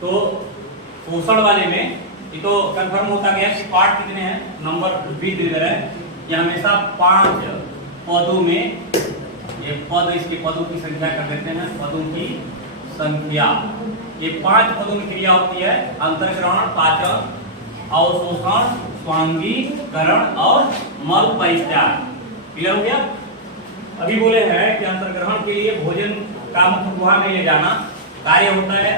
तो पोषण वाले में ये तो कंफर्म होता गया कि पार्ट कितने हैं, नंबर भी दे रहे हैं। ये हमेशा 5 पदों में, ये पद इसके पदों की संख्या कर देते हैं, पदों की संख्या। ये 5 पदों में क्रिया होती है, अंतर्ग्रहण, पाचन, अवशोषण, स्वांगीकरण और मल परित्याग। क्लियर हो गया? अभी बोले हैं कि अंतर्ग्रहण के लिए भोजन का मुख गुहा में ले जाना कार्य होता है।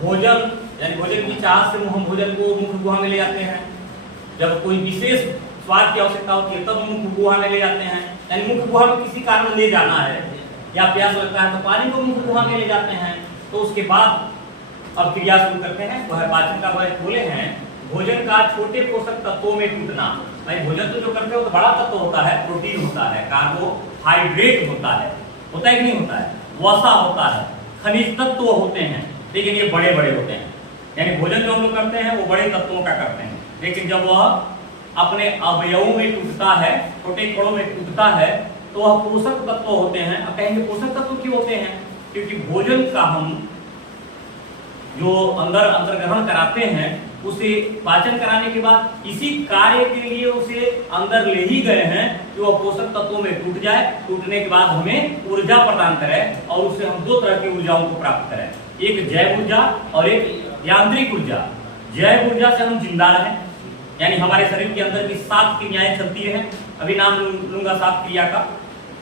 भोजन यानी भोजन की चाह से हम भोजन को मुख गुहा में ले जाते हैं। जब कोई विशेष स्वाद की आवश्यकता होती है तब मुख गुहा में ले जाते हैं। यानी मुख गुहा में किसी कारण ले जाना है या प्यास लगता है तो पानी को मुख गुहा में ले जाते हैं। तो उसके बाद अब क्रिया शुरू करते हैं, वह पाचन का वह बोले हैं भोजन का छोटे पोषक तत्वों में टूटना। भाई भोजन तो जो करते हो तो बड़ा तत्व होता है, प्रोटीन होता है, कार्बोहाइड्रेट होता है कि नहीं होता है, वसा होता है, खनिज तत्व होते हैं, लेकिन ये बड़े बड़े होते हैं। यानी भोजन जो हम लोग करते हैं वो बड़े तत्वों का करते हैं, लेकिन जब वह अपने अवयवों में टूटता है, छोटे कणों में टूटता है, तो वह पोषक तत्व होते हैं। अब कहेंगे पोषक तत्व क्यों होते हैं? क्योंकि भोजन का हम जो अंतर्ग्रहण कराते हैं उसे पाचन कराने के बाद इसी कार्य के लिए उसे अंदर ले ही गए हैं कि वह पोषक तत्वों में टूट जाए, टूटने के बाद हमें ऊर्जा प्रदान करे और उससे हम 2 तरह की ऊर्जाओं को प्राप्त करें, एक जैव ऊर्जा और एक यांत्रिक ऊर्जा। जैव ऊर्जा से हम जिंदा रहें, यानी हमारे शरीर के अंदर की 7 क्रियाएं चलती हैं, अभी नाम लूंगा 7 क्रिया का।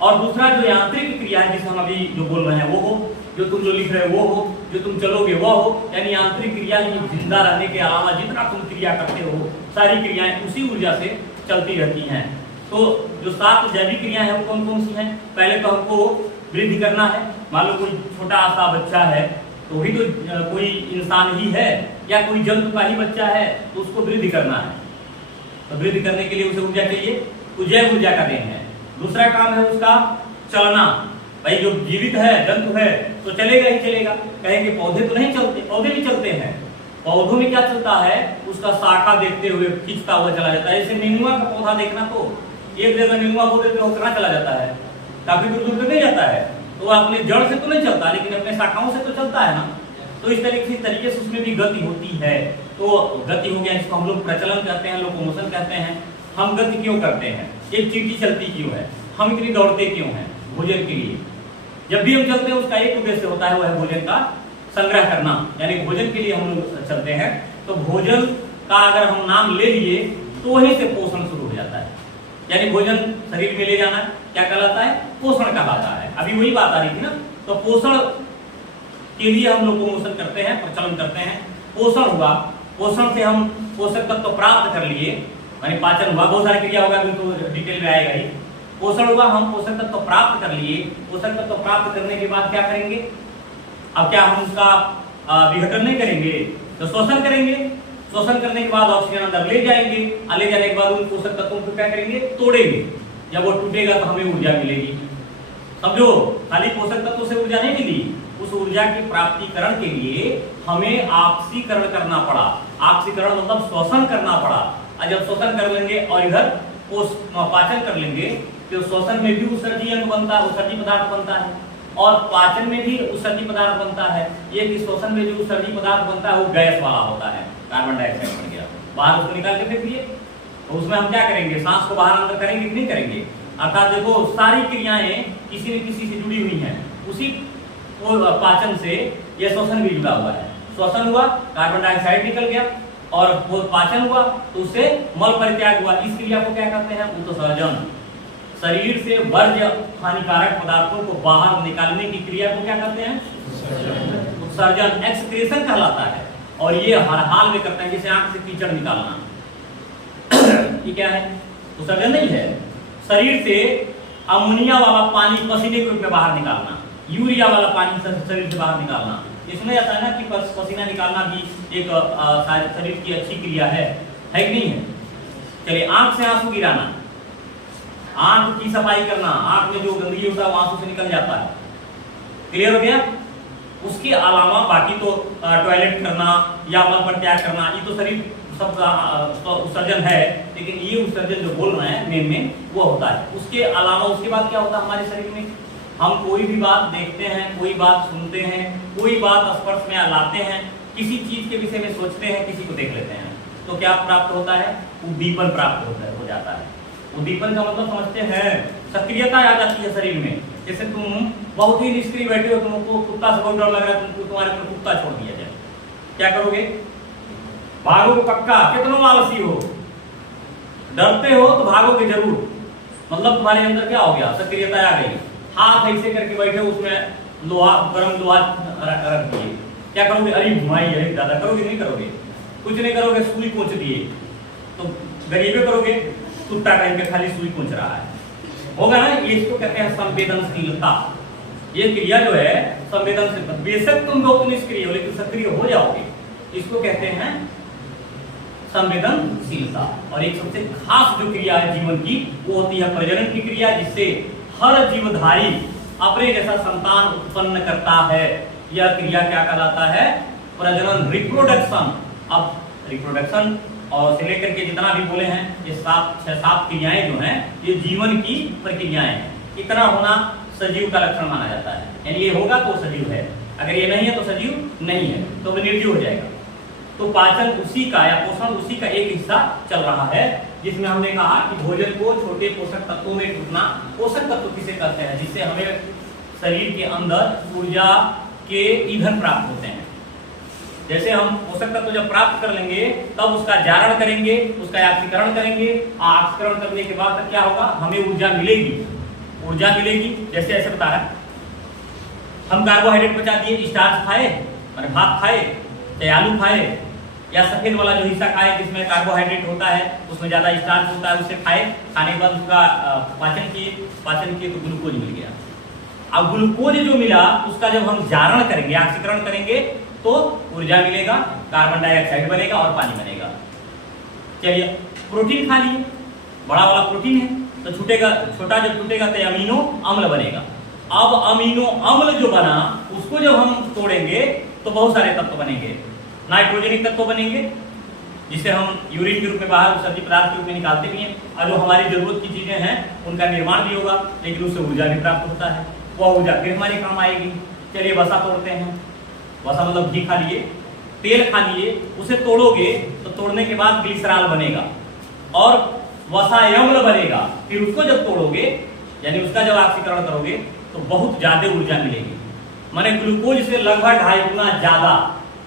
और दूसरा जो यांत्रिक क्रिया है जिसे हम अभी जो बोल रहे हैं वो हो, जो तुम जो लिख रहे हो वो हो, जो तुम चलोगे वो हो। यानी यांत्रिक क्रिया जिंदा रहने के अलावा जितना तुम क्रिया करते हो सारी क्रियाएं उसी ऊर्जा से चलती रहती हैं। तो जो 7 जैविक क्रियाएं हैं वो कौन कौन सी हैं? पहले तो हमको वृद्धि करना है। मान लो कोई छोटा सा बच्चा है तो भी तो कोई इंसान ही है या कोई जंतु का ही बच्चा है, तो उसको वृद्धि करना है। तो वृद्धि करने के लिए उसे ऊर्जा चाहिए, तो जैव ऊर्जा का देन है। दूसरा काम है उसका चलना। भाई जो जीवित है, जंतु है, तो चलेगा ही चलेगा। कहेंगे पौधे तो नहीं चलते, पौधे भी चलते हैं। पौधों में क्या चलता है? उसका शाखा देखते हुए खींचता हुआ चला जाता है। जैसे नेनुआ का पौधा देखना, तो एक जगह नेनुआ बो देते हो कहाँ चला जाता है, काफी दूर दूर तक नहीं जाता है। तो अपने जड़ से तो नहीं चलता, लेकिन अपने शाखाओं से तो चलता है ना। तो इस तरीके से उसमें भी गति होती है। तो गति हो गया, जिसको हम लोग प्रचलन कहते हैं, लोकोमोशन कहते हैं। हम गति क्यों करते हैं? एक चींटी चलती क्यों है? हम इतनी दौड़ते क्यों हैं? भोजन के लिए। जब भी हम चलते हैं उसका एक उद्देश्य होता है, वह है भोजन का संग्रह करना, यानी भोजन के लिए हम लोग चलते हैं। तो भोजन का अगर हम नाम ले लिए तो वहीं से पोषण शुरू हो जाता है। यानी भोजन शरीर में ले जाना क्या कहलाता है? पोषण कहलाता है। अभी वही बात आ रही थी ना। तो पोषण के लिए हम लोकोमोशन करते हैं, प्रचलन करते हैं। पोषण हुआ, पोषण से हम पोषक तत्व तो प्राप्त कर लिए, यानी पाचन हुआ, बहुत सारी क्रिया होगा, तो डिटेल में आएगा ही। पोषण हुआ, हम पोषक तत्व तो प्राप्त कर लिए। पोषक तत्व तो प्राप्त करने के बाद क्या करेंगे? अब क्या हम उसका विघटन नहीं करेंगे, तो शोषण करेंगे। शोषण करने के बाद ऑक्सीजन अंदर ले जाएंगे, ले जाने के बाद उन पोषक तत्वों को क्या करेंगे? तोड़ेंगे। जब वो टूटेगा तो हमें ऊर्जा मिलेगी। समझो, खाली पोषक तत्वों से ऊर्जा नहीं मिली, उस ऊर्जा की प्राप्तिकरण के लिए हमें ऑक्सीकरण करना पड़ा। ऑक्सीकरण मतलब शोषण करना पड़ा। और जब शोषण कर लेंगे और इधर पाचन कर लेंगे, तो शोषण में भी उत्सर्जी अंग बनता है, उत्सर्जी पदार्थ बनता है, और पाचन में भी उत्सर्जी पदार्थ बनता है। ये कि शोषण में जो उत्सर्जी पदार्थ बनता है वो गैस वाला होता है, कार्बन डाइऑक्साइड बन गया, बाहर उसको निकाल के फेंक दिए। तो उसमें हम क्या करेंगे? सांस को बाहर अंदर करेंगे कि नहीं करेंगे? अर्थात देखो, सारी क्रियाएं किसी न किसी से जुड़ी हुई हैं। उसी पाचन से यह शोषण भी जुड़ा हुआ है। शोषण हुआ, कार्बन डाइऑक्साइड निकल गया, और वो पाचन हुआ तो उससे मल परित्याग हुआ। इस क्रिया को क्या कहते हैं? उत्सर्जन। शरीर से वर्ज्य हानिकारक पदार्थों को बाहर निकालने की क्रिया को क्या कहते हैं? उत्सर्जन, एक्सक्रीशन कहलाता है। और ये हर हाल में करते हैं, जैसे आंख से कीचड़ निकालना। ये क्या है? उत्सर्जन नहीं है। शरीर से अमोनिया वाला पानी पसीने के रूप में बाहर निकालना, यूरिया वाला पानी शरीर से बाहर निकालना। इसमें ऐसा है ना कि पसीना निकालना भी एक शरीर की अच्छी क्रिया है कि नहीं है? चलिए, आंख से आंसू गिराना, आंख की सफाई करना, आंख में जो गंदगी होता है वो आंसू से निकल जाता है। क्लियर हो गया? उसके अलावा बाकी तो टॉयलेट करना या मल परित्याग करना, ये तो शरीर सब उत्सर्जन है, लेकिन ये उत्सर्जन जो बोल रहे हैं मेन वो होता है। उसके अलावा उसके बाद क्या होता है हमारे शरीर में? हम कोई भी बात देखते हैं, कोई बात सुनते हैं, कोई बात स्पर्श में लाते हैं, किसी चीज के विषय में सोचते हैं, किसी को देख लेते हैं, तो क्या प्राप्त होता है? उद्दीपन प्राप्त हो जाता है। उद्दीपन का मतलब समझते हैं, सक्रियता आ जाती है शरीर में। जैसे तुम बहुत ही निष्क्रिय बैठे हो, तुमको कुत्ता से बहुत डर लग रहा है, तुमको तुम्हारे ऊपर कुत्ता छोड़ दिया जाए, क्या करोगे? भागोगे पक्का, कितना आलसी हो, डरते हो तो भागोगे जरूर। मतलब तुम्हारे अंदर क्या हो गया? सक्रियता आ गई। हाथ ऐसे करके बैठे, उसमें लोहा, गर्म लोहा रख दिए, क्या करोगे? अरे घुमाई, अरे दादा, करोगे? नहीं करोगे, कुछ नहीं करोगे, सुई कोच दिए तो गरीबे करोगे, कुत्ता कहीं के खाली सुई कोच रहा है, होगा ना? ये इसको कहते हैं संवेदनशीलता। ये क्रिया जो है संवेदनशीलता, बेशक तुम बहुत निष्क्रिय हो लेकिन सक्रिय हो जाओगे, इसको कहते हैं संवेदनशीलता। और एक सबसे खास जो क्रिया है जीवन की, वो होती है प्रजनन की क्रिया, जिससे हर जीवधारी अपने जैसा संतान उत्पन्न करता है। यह क्रिया क्या कहलाता है? प्रजनन, रिप्रोडक्शन। अब रिप्रोडक्शन और से लेकर के जितना भी बोले हैं, ये 7 क्रियाएं जो हैं, ये जीवन की प्रक्रियाएं हैं। इतना होना सजीव का लक्षण माना जाता है, यानी ये होगा तो सजीव है, अगर ये नहीं है तो सजीव नहीं है, तो वो निर्जीव हो जाएगा। तो पाचन उसी का या पोषण उसी का एक हिस्सा चल रहा है, जिसमें हमने कहा कि भोजन को छोटे पोषक तत्वों में टूटना। पोषक तत्व किसे कहते हैं? जिससे हमें शरीर के अंदर ऊर्जा के ईंधन प्राप्त होते हैं। जैसे हम पोषक तत्व जब प्राप्त कर लेंगे, तब उसका जारण करेंगे, उसका ऑक्सीकरण करेंगे। ऑक्सीकरण करने के बाद क्या होगा? हमें ऊर्जा मिलेगी, ऊर्जा मिलेगी। जैसे ऐसे बता रहा, हम कार्बोहाइड्रेट बचा दिए, स्टार्च खाए, मैंने भात खाए, चाहे आलू खाए, या सफेद वाला जो हिस्सा खाए जिसमें कार्बोहाइड्रेट होता है, उसमें ज्यादा स्टार्च होता है, उसे खाए। खाने के बाद उसका पाचन किए तो ग्लूकोज मिल गया। अब ग्लूकोज जो मिला, उसका जब हम जारण करेंगे, ऑक्सीकरण करेंगे, तो ऊर्जा मिलेगा, कार्बन डाइऑक्साइड बनेगा और पानी बनेगा। चलिए, प्रोटीन खा लिए, बड़ा वाला प्रोटीन है, तो छूटेगा, छोटा जब टूटेगा तो अमीनो अम्ल बनेगा। अब अमीनो अम्ल जो बना, उसको जब हम तोड़ेंगे तो बहुत सारे तत्व बनेंगे, नाइट्रोजनिक तत्व बनेंगे, जिसे हम यूरिन के रूप में बाहर सब्जी पदार्थ के रूप में निकालते भी हैं। और जो हमारी जरूरत की चीजें हैं, उनका निर्माण भी होगा, लेकिन उससे ऊर्जा भी प्राप्त होता है। वह ऊर्जा फिर हमारे काम आएगी। चलिए, वसा तोड़ते हैं। वसा मतलब घी खा लिए, तेल खा लिए, उसे तोड़ोगे तो तोड़ने के बाद ग्लिसरॉल बनेगा और वसा अम्ल बनेगा। फिर उसको जब तोड़ोगे, यानी उसका जब ऑक्सीकरण करोगे, तो बहुत ज्यादा ऊर्जा मिलेगी। माने ग्लूकोज से लगभग 2.5 गुना ज्यादा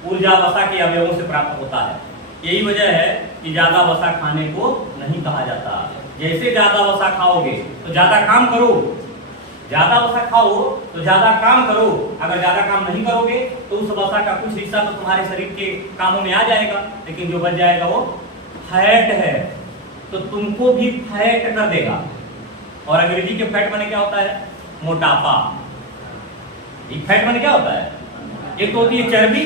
ऊर्जा वसा के अवयवों से प्राप्त होता है। यही वजह है कि ज्यादा वसा खाने को नहीं कहा जाता। जैसे ज्यादा वसा खाओगे तो ज्यादा काम करो, ज्यादा वसा खाओ तो ज्यादा काम करो। अगर ज्यादा काम नहीं करोगे तो उस वसा का कुछ हिस्सा तो तुम्हारे शरीर के कामों में आ जाएगा, लेकिन जो बच जाएगा वो फैट है, तो तुमको भी फैट कर देगा। और अंग्रेजी के फैट माने क्या होता है? मोटापा। ये फैट माने क्या होता है? एक तो होती है चर्बी,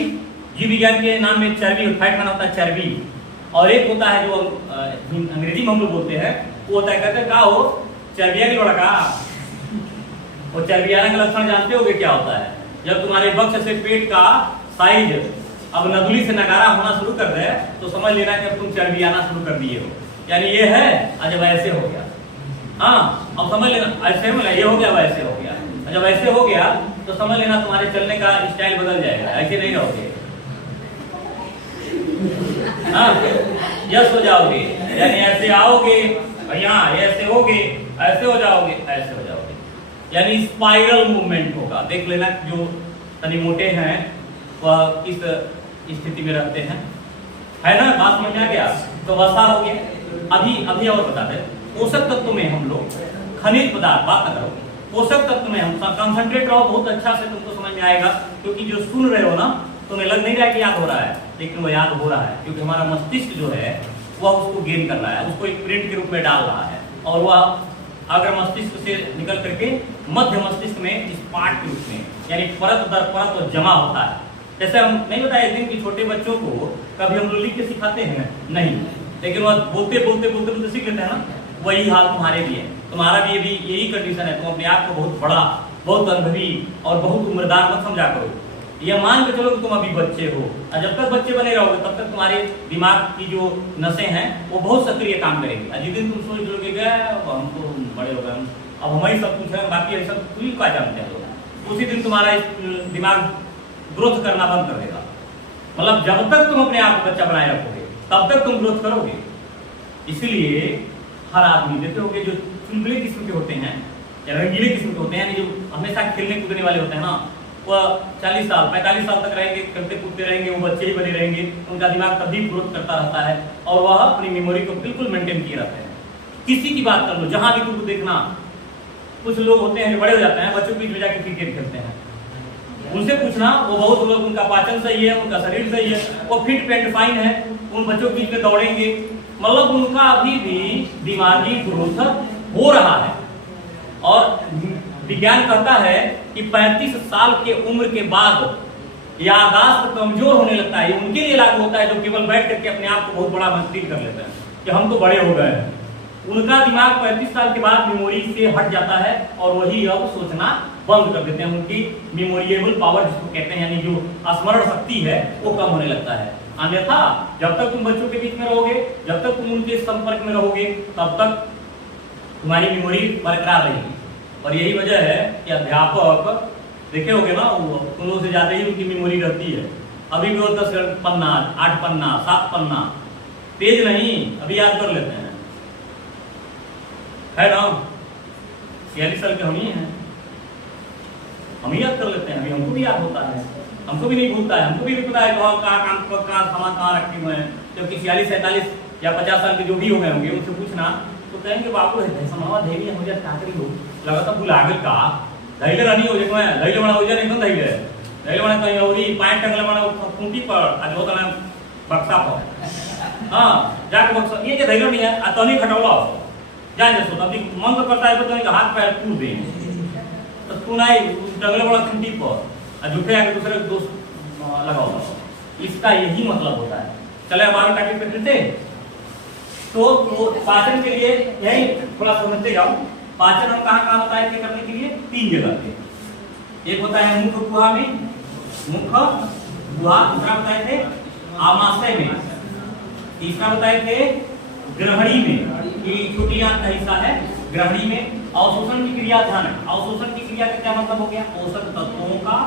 जीव विज्ञान के नाम में चर्बी, फैट माना होता है चर्बी। और एक होता है जो अंग्रेजी में हम लोग बोलते हैं, वो होता है, कहते हैं का हो चर्बिया की लड़का। और चर्बियाना का लक्षण जानते होगे क्या होता है? जब तुम्हारे वक्ष से पेट का साइज अब नदुली से नगारा होना शुरू कर दे, तो समझ लेना कि अब तुम चर्बियाना शुरू कर दिए हो, यानी ये है। और जब ऐसे हो गया, हाँ, अब समझ लेना ऐसे हो, ये हो गया, वैसे हो गया। जब ऐसे हो गया तो समझ लेना तुम्हारे चलने का स्टाइल बदल जाएगा, ऐसे नहीं रहोगे। हाँ, यस हो जाओगे, यानी ऐसे आओगे, यहाँ ऐसे होगे, ऐसे हो जाओगे, ऐसे हो जाओगे, यानी स्पाइरल मूवमेंट होगा। देख लेना जो तनी मोटे हैं वह किस स्थिति में रहते हैं, है ना? बात समझ में आ गया? तो वसा हो गया। अभी और बता दें, पोषक तत्व में हम लोग खनिज पदार्थ बात कर रहे हो, पोषक तत्व में हम कंसंट्रेट रहो, बहुत अच्छा से तुमको समझ में आएगा। क्योंकि जो सुन रहे हो ना, तुम्हें लग नहीं रहा है कि याद हो रहा है, लेकिन वो याद हो रहा है, क्योंकि हमारा मस्तिष्क जो है वह उसको गेन कर रहा है, उसको एक प्रिंट के रूप में डाल रहा है। और वह अगर मस्तिष्क से निकल करके मध्य मस्तिष्क में स्पाट के रूप में, यानी परत दर परत जमा होता है। जैसे हम नहीं बताया एक दिन कि छोटे बच्चों को कभी हम लोग लिख के सिखाते हैं नहीं, लेकिन वह बोलते बोलते बोलते बोलते सीख लेते हैं ना। वही हाल तुम्हारे भी है, तुम्हारा भी यही कंडीशन है। तुम अपने आप को बहुत बड़ा, बहुत अनुभवी और बहुत उम्रदार मत समझा करो। ये मान के चलो कि तुम अभी बच्चे हो, और जब तक बच्चे बने रहोगे तब तक तुम्हारे दिमाग की जो नसें हैं वो बहुत सक्रिय काम करेंगी। और जिस दिन तुम सोच लोगे गए हम तो बड़े हो गए, अब हमारी सब कुछ है, बाकी सब तुम ही क्या जानते हो, उसी दिन तुम्हारा दिमाग ग्रोथ करना बंद कर देगा। मतलब जब तक तुम अपने आप को बच्चा बनाए रखोगे तब तक तुम ग्रोथ करोगे। इसलिए हर आदमी देखते होगे जो चुलबुले किस्म के होते हैं या रंगीले किस्म के होते हैं, जो हमेशा खेलने कूदने वाले होते हैं ना, वह 40 साल 45 साल तक रहेंगे, खेलते कूदते रहेंगे, वो बच्चे ही बने रहेंगे, उनका दिमाग तभी ग्रोथ करता रहता है और वह अपनी मेमोरी को बिल्कुल मेंटेन किए रहते हैं। किसी की बात कर लो, जहां भी तुमको देखना, कुछ लोग होते हैं जो बड़े हो जाते हैं, बच्चों के बीच में जाके क्रिकेट खेलते हैं, उनसे पूछना, वो बहुत लोग, उनका पाचन सही है, उनका शरीर सही है, वो फिट एंड फाइन है, उन बच्चों के बीच में दौड़ेंगे, मतलब उनका अभी भी दिमागी ग्रोथ हो रहा है। और विज्ञान कहता है कि 35 साल के उम्र के बाद याददाश्त कमजोर होने लगता है। ये उनके लिए लागू होता है जो केवल बैठ करके अपने आप को बहुत बड़ा महसूस कर लेते हैं कि हम तो बड़े हो गए हैं। उनका दिमाग 35 साल के बाद मेमोरी से हट जाता है और वही अब सोचना बंद कर देते हैं। उनकी मेमोरिएबल पावर जिसको कहते हैं, यानी जो स्मरण शक्ति है, वो कम होने लगता है। अन्यथा जब तक तुम बच्चों के बीच में रहोगे, जब तक तुम उनके संपर्क में रहोगे, तब तक तुम्हारी मेमोरी बरकरार रहेगी। और यही वजह है कि अध्यापक देखे होगे ना, तुम लोगों से ज्यादा ही उनकी मेमोरी रहती है। अभी भी वो 10 पन्ना, 8 पन्ना, 7 पन्ना, पेज नहीं, अभी याद कर लेते हैं, है ना। 46 साल के हम ही हैं, हम ही याद कर लेते हैं, अभी हमको भी याद होता है, हमको भी नहीं भूलता है, हमको भी पता है कहाँ सामान कहाँ रखे हुए हैं। जबकि 46, 47 या 50 साल के जो भी हो गए होंगे, उनसे पूछना तो कहेंगे बाबू समावा धैर्य मुझे काकरी हो लगा भुला गए का धैर्य रानी हो जाए, धैर्य बना हो जाए, एकदम धैर्य बना कहीं और पैंट टंगले बना खूंटी पर आज होता है बक्सा पर, हाँ जाके बक्सा, ये धैर्य नहीं है, तो नहीं खटौला जाए जैसे अभी मन तो करता है तो हाथ पैर टूट दे, तो तू नहीं टंगले बड़ा खूंटी पर झूठे आके दूसरे दोस्त लगाओ। इसका यही मतलब होता है। चले हमारे टॉपिक पे फिरते तो पाचन के लिए यही थोड़ा समझते जाओ। पाचन हम कहाँ कहाँ बताए थे करने के लिए? 3 जगह पे। एक होता है मुख गुहा में, मुख गुहा, दूसरा बताए थे आमाशय में, तीसरा बताए थे ग्रहणी में, ये छोटी आंत का हिस्सा है, ग्रहणी में। अवशोषण की क्रिया ध्यान है, अवशोषण की क्रिया का क्या मतलब हो गया? पोषक तत्वों का,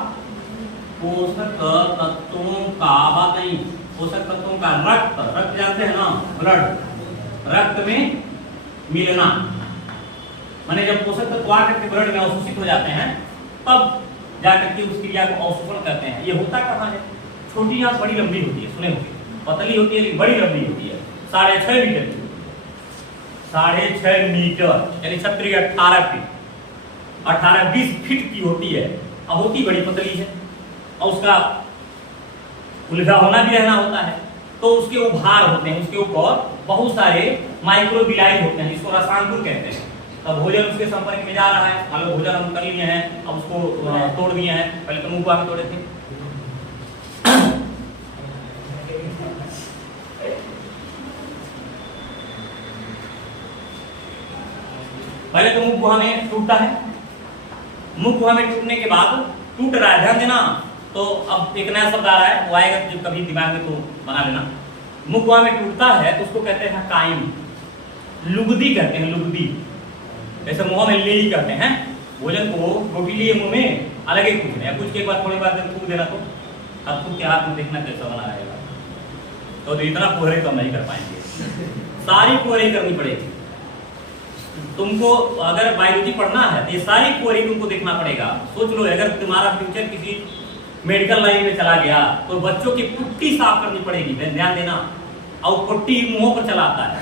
पोषक तत्वों का बात नहीं, पोषक तत्वों का रक्त, रक्त जानते हैं ना, ब्लड, रक्त में मिलना, माने जब पोषक तत्व आकर के ब्लड में अवशोषित हो जाते हैं तब जाकर के उस क्रिया को अवशोषण कहते हैं। ये होता कहाँ है? छोटी आंत बड़ी लंबी होती है, सुने होंगे, पतली होती है लेकिन बड़ी लंबी होती है, 6.5 मीटर की, 6.5 मीटर यानी 18 फीट, 18-20 फीट की होती है, अब होती बड़ी पतली है और उसका उलझा होना भी रहना होता है, तो उसके उभार होते हैं, उसके ऊपर बहुत सारे माइक्रोबिलाई होते हैं, इसको रसांकुर कहते हैं। तब भोजन उसके संपर्क में जा रहा है, मान लो भोजन हम कर लिए हैं, अब उसको तोड़ दिए हैं, पहले तो मुंह में तोड़े थे, पहले तो मुख गुहा में टूटता है, मुख गुहा में टूटने के बाद टूट रहा है, ध्यान देना। तो अब एक नया शब्द आ रहा है, वो आएगा जब कभी दिमाग में तो बना लेना। मुख गुहा में टूटता है तो उसको कहते हैं कायम, लुगदी कहते हैं, लुगदी, जैसे मुंह में ले ही कहते हैं। भोजन को रोटी लिए मुंह में अलग ही कुछ नहीं, कुछ के बाद थोड़ी बार फूक देना, तो अब खुद के हाथ में देखना कैसा बना रहेगा। तो इतना कोहरे तो हम नहीं कर पाएंगे, सारी कोहरे करनी पड़ेगी तुमको। अगर बायोलॉजी पढ़ना है तो ये सारी कोहरे तुमको देखना पड़ेगा। सोच लो अगर तुम्हारा फ्यूचर किसी मेडिकल लाइन में चला गया तो बच्चों की पुट्टी साफ करनी पड़ेगी, ध्यान देना, और पुट्टी मुंह पर चलाता है,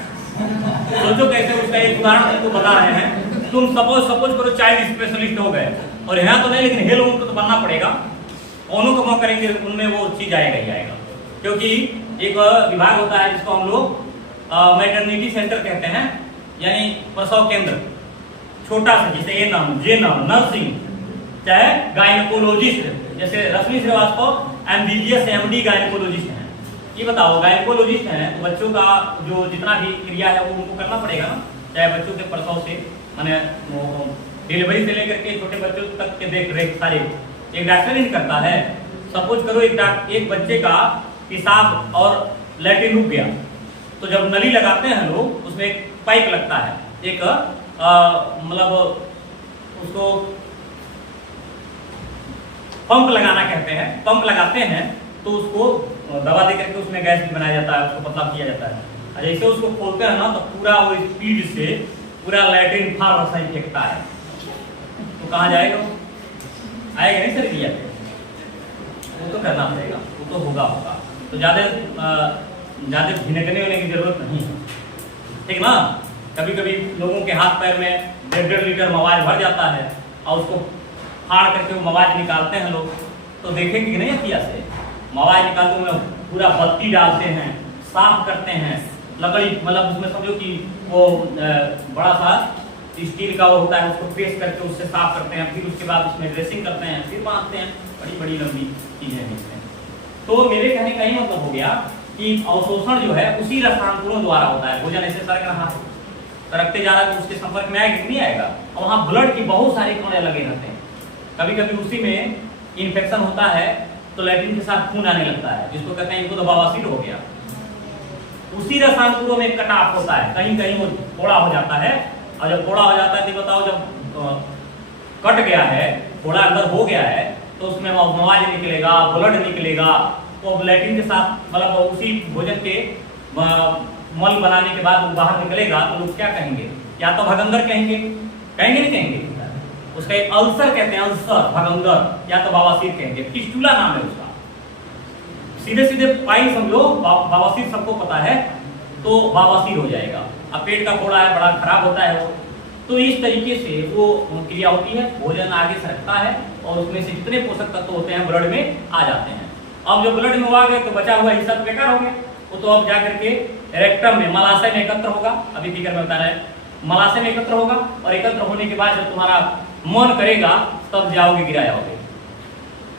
सोचो कैसे। उसका एक उदाहरण तुमको बता रहे हैं, तुम सपोज करो चाइल्ड स्पेशलिस्ट हो गए, और यहाँ तो नहीं लेकिन हेल उनको तो बनना पड़ेगा, उन्हों को मौका करेंगे, उनमें वो चीज आएगा ही आएगा। क्योंकि एक विभाग होता है जिसको हम लोग मैटरनिटी सेंटर कहते हैं, यानी प्रसव केंद्र, छोटा सा, जैसे ये नाम, जे नाम, नर्सिंग, चाहे गायनेकोलॉजिस्ट, जैसे रश्मि श्रीवास्तव एमबीबीएस एमडी गायनेकोलॉजिस्ट हैं। ये बताओ गायनेकोलॉजिस्ट हैं तो बच्चों का जो जितना भी क्रिया है वो उनको करना पड़ेगा ना, चाहे बच्चों के प्रसव से, माने डिलीवरी से लेकर के छोटे बच्चों तक के देख रेख सारे एक डॉक्टर ही करता है। सपोज करो एक बच्चे का पेशाब और लैट्रिन रुक गया, तो जब नली लगाते हैं लोग, उसमें एक पाइप लगता है, एक मतलब उसको पंप लगाना कहते हैं, पंप लगाते हैं, तो उसको दबा दे करके उसमें गैस भी बनाया जाता है, उसको पतला किया जाता है। और जैसे उसको खोलते हैं ना तो पूरा वो स्पीड से पूरा लैट्रिन फार रसायन फेंकता है, तो कहाँ जाएगा? आएगा नहीं सर इंडिया पे? वो तो करना पड़ेगा, वो तो होगा। तो ज़्यादा भिनकने होने की जरूरत नहीं है, ठीक ना। कभी कभी लोगों के हाथ पैर में 1.5 लीटर मवाज भर जाता है और उसको फाड़ करके वो मवाज निकालते हैं लोग, तो देखेंगे कि नहीं अखिया से मवाज निकालते हुए पूरा बत्ती डालते हैं, साफ करते हैं, लकड़ी मतलब उसमें समझो कि वो बड़ा सा स्टील का वो होता है, उसको पेस्ट करके उससे साफ करते हैं, फिर उसके बाद उसमें ड्रेसिंग करते हैं, फिर बांधते हैं। बड़ी बड़ी लंबी चीजें हैं इसमें। तो मेरे कहने का ही मतलब हो गया कि अवशोषण जो है उसी रसायनों द्वारा होता है। भोजन ऐसे सरक रहा है, सरकते जा रहा है तो उसके संपर्क में आएगा कि नहीं आएगा, और वहाँ ब्लड की बहुत सारे कण लगे रहते हैं। कभी कभी उसी में इन्फेक्शन होता है तो लैट्रिन के साथ खून आने लगता है, जिसको कहते हैं इनको तो बवासीर हो गया। उसी रसायनों में कटाव होता है, कहीं कहीं वो फोड़ा हो जाता है, और जब फोड़ा हो जाता है तो बताओ जब कट गया है, फोड़ा अंदर हो गया है, तो उसमें मवाज निकलेगा, ब्लड निकलेगा, तो लैट्रिन के साथ मतलब उसी भोजन के मल बनाने के बाद वो बाहर निकलेगा, तो लोग क्या कहेंगे? या तो भगंदर कहेंगे, कहेंगे नहीं कहेंगे? उसका एक अल्सर कहते हैं, अल्सर भगंदर, या तो बवासीर कहेंगे, फिस्टुला नाम है उसका। सीधे सीधे पाई समझो, बवासीर सबको पता है, तो बवासीर हो जाएगा। अब पेट का फोड़ा है, बड़ा खराब होता है वो। तो इस तरीके से वो क्रिया होती है, भोजन आगे सरकता है और उसमें से जितने पोषक तत्व होते हैं ब्लड में आ जाते हैं। अब जो ब्लड में आ गए तो बचा हुआ हिस्सा तो बेकार हो गया, वो तो अब जाकर के रेक्टम में मलाशय में एकत्र होगा। अभी फिगर में बता रहे हैं, मलाशय में एकत्र होगा, और एकत्र होने के बाद जब तुम्हारा मन करेगा तब जाओगे, गिरा जाओगे।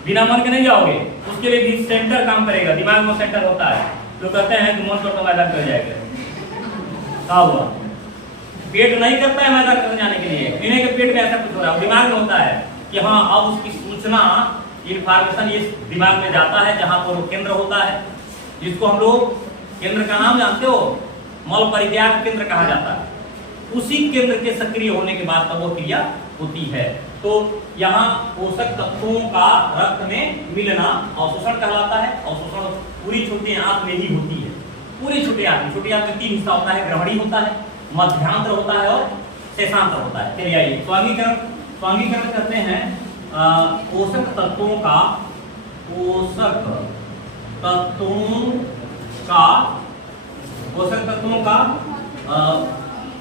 बिना मन के नहीं जाओगे, उसके लिए भी सेंटर काम करेगा, दिमाग में सेंटर होता है। जो कहते हैं कि मन तो मैदान कर जाएगा, क्या हुआ? पेट नहीं करता है मैदान करने जाने के लिए, इन्हें के पेट में ऐसा कुछ हो रहा है, दिमाग में होता है कि हाँ अब उसकी सूचना इन्फॉर्मेशन ये दिमाग में जाता है, जहां पर वो केंद्र होता है, जिसको हम लोग केंद्र का नाम जानते हो, मल परित्याग केंद्र कहा जाता है। उसी केंद्र के सक्रिय होने के बाद तब वो क्रिया होती है। तो यहाँ पोषक तत्वों का रक्त में मिलना अवशोषण कहलाता है। अवशोषण पूरी छोटी आंत में ही होती है, पूरी छोटी आंत में 3 हिस्सा होता है, ग्रहणी होता है, मध्यांतर होता है और शेषांतर होता है। चलिए आइए स्वांगीकरण करते हैं पोषक तत्वों का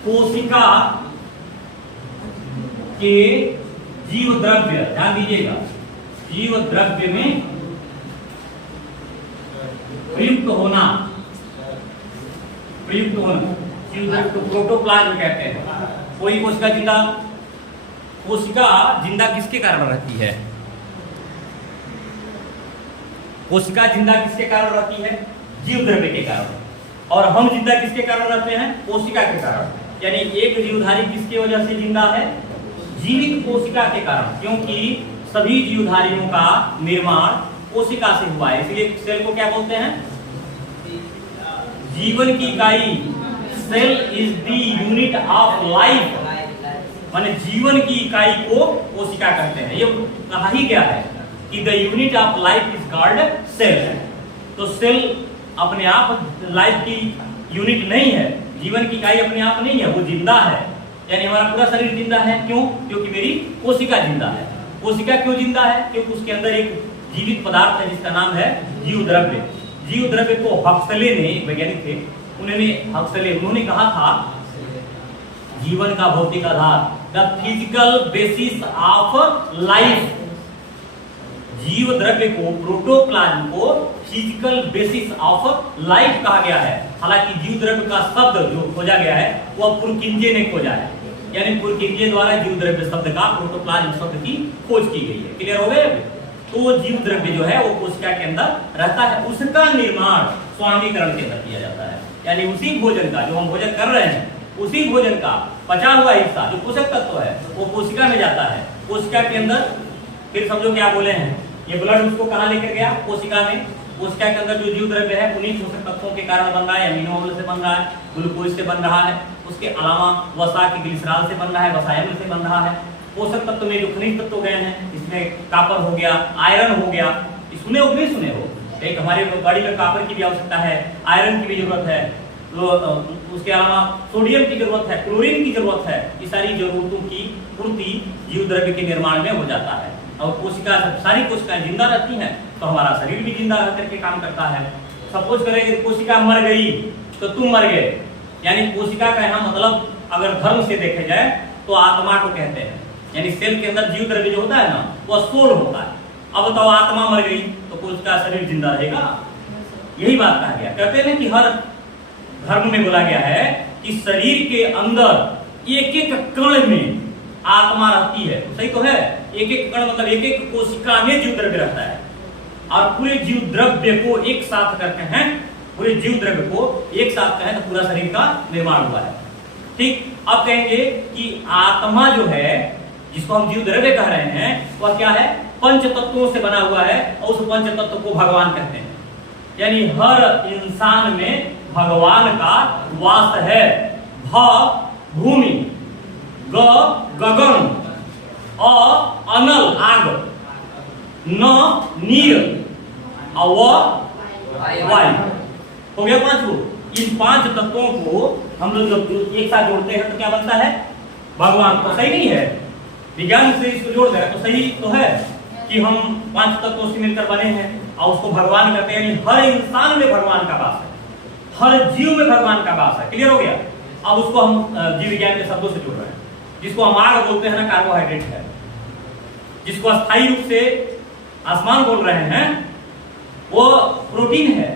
कोशिका के जीव द्रव्य, ध्यान दीजिएगा, जीव द्रव्य में प्रयुक्त होना, जीव द्रव्य को प्रोटोप्लाज्म कहते हैं। कोई कोशिका जिंदा किसके कारण रहती है? कोशिका जिंदा किसके कारण रहती है? जीव द्रव्य के कारण। और हम जिंदा किसके कारण रहते हैं? कोशिका के कारण। यानी एक जीवधारी किसकी वजह से जिंदा है? जीवित कोशिका के कारण, क्योंकि सभी जीवधारियों का निर्माण कोशिका से हुआ है। इसलिए सेल को क्या बोलते हैं? जीवन की इकाई। Cell is the unit of life, माने जीवन की इकाई को कोशिका कहते हैं। ये कहा ही गया है कि the unit of life is called cell. तो सेल अपने आप लाइफ की यूनिट नहीं है, जीवन की इकाई अपने आप नहीं है, वो जिंदा है। यानी हमारा पूरा शरीर जिंदा है। क्यों? क्योंकि मेरी कोशिका जिंदा है। कोशिका क्यों जिंदा है? क्योंकि उसके अंदर एक जीवित पदार्थ है जिसका नाम है जीव द्रव्य। जीव द्रव्य को हक्सले ने, एक वैज्ञानिक थे, उन्होंने कहा था जीवन का भौतिक आधार, the physical basis of life. जीव द्रव्य को, प्रोटोप्लाज्म को फिजिकल बेसिस ऑफ लाइफ कहा गया है। हालांकि जीव द्रव्य का शब्द जो खोजा गया है वह पुरकिंजे ने खोजा है, यानी पुरकिंजे द्वारा जीव द्रव्य शब्द का, प्रोटोप्लाज्म शब्द की खोज की गई है। क्लियर हो गए? तो जीव द्रव्य जो है वो कोशिका के अंदर रहता है, उसका निर्माण स्वांगीकरण के अंदर किया जाता है। यानी उसी भोजन का, जो हम भोजन कर रहे हैं, उसी भोजन का बचा हुआ हिस्सा जो पोषक तत्व है वो कोशिका में जाता है। कोशिका के अंदर फिर समझो क्या बोले हैं, ये ब्लड उसको कहाँ लेकर गया? कोशिका में। कोशिका के अंदर जो जीव द्रव्य है उन्हीं पोषक तत्वों के कारण बन रहा है, अमीनो अम्ल से बन रहा है, ग्लूकोज से बन रहा है, उसके अलावा वसा के ग्लिसरॉल से बन रहा है, वसायन से बन रहा है। पोषक तत्व में जो खनिज तत्व गए हैं, इसमें कॉपर हो गया, आयरन हो गया, सुने हो नहीं सुने हो? एक हमारे बॉडी में कॉपर की भी आवश्यकता है, आयरन की भी जरूरत है, तो उसके अलावा सोडियम की जरूरत है, क्लोरीन की जरूरत है। ये सारी जरूरतों की पूर्ति जीव द्रव्य के निर्माण में हो जाता है। और कोशिका, सारी कोशिकाएं जिंदा रहती हैं तो हमारा शरीर भी जिंदा रह करके काम करता है। सपोज करें कि कोशिका मर गई तो तुम मर गए, यानी कोशिका का यहाँ मतलब अगर धर्म से देखे जाए तो आत्मा को कहते हैं, यानी सेल के अंदर जीव द्रव्य जो होता है ना वो सोल होता है। अब बताओ आत्मा मर गई तो कोशिका शरीर जिंदा रहेगा? यही बात कहा गया। कहते हैं कि हर धर्म में बोला गया है कि शरीर के अंदर एक एक कण में आत्मा रहती है। सही तो है, एक एक कण मतलब एक एक कोशिका में जीव द्रव्य रहता है, और पूरे जीव द्रव्य को एक साथ करके हैं, पूरे जीव द्रव्य को एक साथ कहें तो पूरा शरीर का निर्माण हुआ है। ठीक, अब कहेंगे कि आत्मा जो है जिसको हम जीव द्रव्य कह रहे हैं वह क्या है? पंच तत्वों से बना हुआ है, और उस पंच तत्व को भगवान कहते हैं। यानी हर इंसान में भगवान का वास है। भ भूमि, ग गगन, अ अनल आग, न नीर, और वायु। हो गया 5 को। इन 5 तत्वों को हम लोग जब एक साथ जोड़ते हैं तो क्या बनता है? भगवान। तो सही नहीं है? विज्ञान से इसको जोड़ दें तो सही तो है कि हम 5 तत्वों से मिलकर बने हैं और उसको भगवान कहते हैं। यानी हर इंसान में भगवान का वास है, हर जीव में भगवान का वास है। क्लियर हो गया? अब उसको हम जीव विज्ञान के शब्दों से जोड़ रहे हैं। जिसको हम आग बोलते हैं ना, कार्बोहाइड्रेट है। जिसको अस्थायी रूप से आसमान बोल रहे हैं वो प्रोटीन है।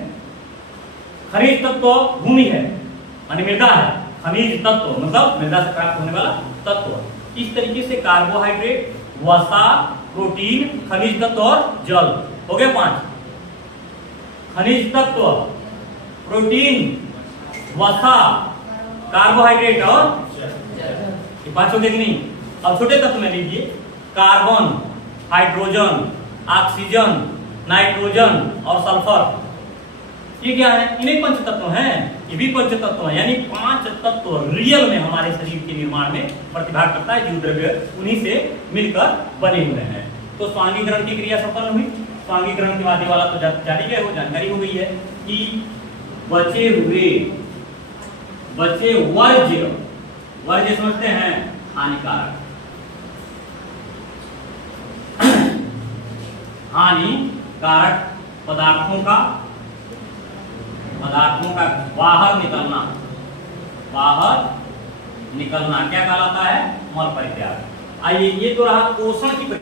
खनिज तत्व भूमि है, मानी मृदा है। खनिज तत्व मतलब मृदा से प्राप्त होने वाला तत्व। इस तरीके से कार्बोहाइड्रेट, वसा, प्रोटीन, खनिज तत्व और जल। हो गए 5। खनिज तत्व, प्रोटीन, वसा, कार्बोहाइड्रेट और ये 5 हो गए कि नहीं? अब छोटे तत्व में लीजिए, कार्बन, हाइड्रोजन, ऑक्सीजन, नाइट्रोजन और सल्फर। ये क्या है? इन्हीं पंच तत्व हैं। ये भी पंच तत्व हैं, यानी 5 तत्व रियल में हमारे शरीर के निर्माण में प्रतिभाग करता है। जीव द्रव्य उन्हीं से मिलकर बने हुए हैं। तो स्वांगीकरण की क्रिया संपन्न हुई। स्वांगीकरण के बाद ये वाला तो जानी गए हो, जानकारी हो गई है कि बचे वर्ज्य समझते हैं हानिकारक, हानिकारक पदार्थों का बाहर निकलना क्या कहलाता है? मल परित्याग। आइए, ये तो रहा पोषण की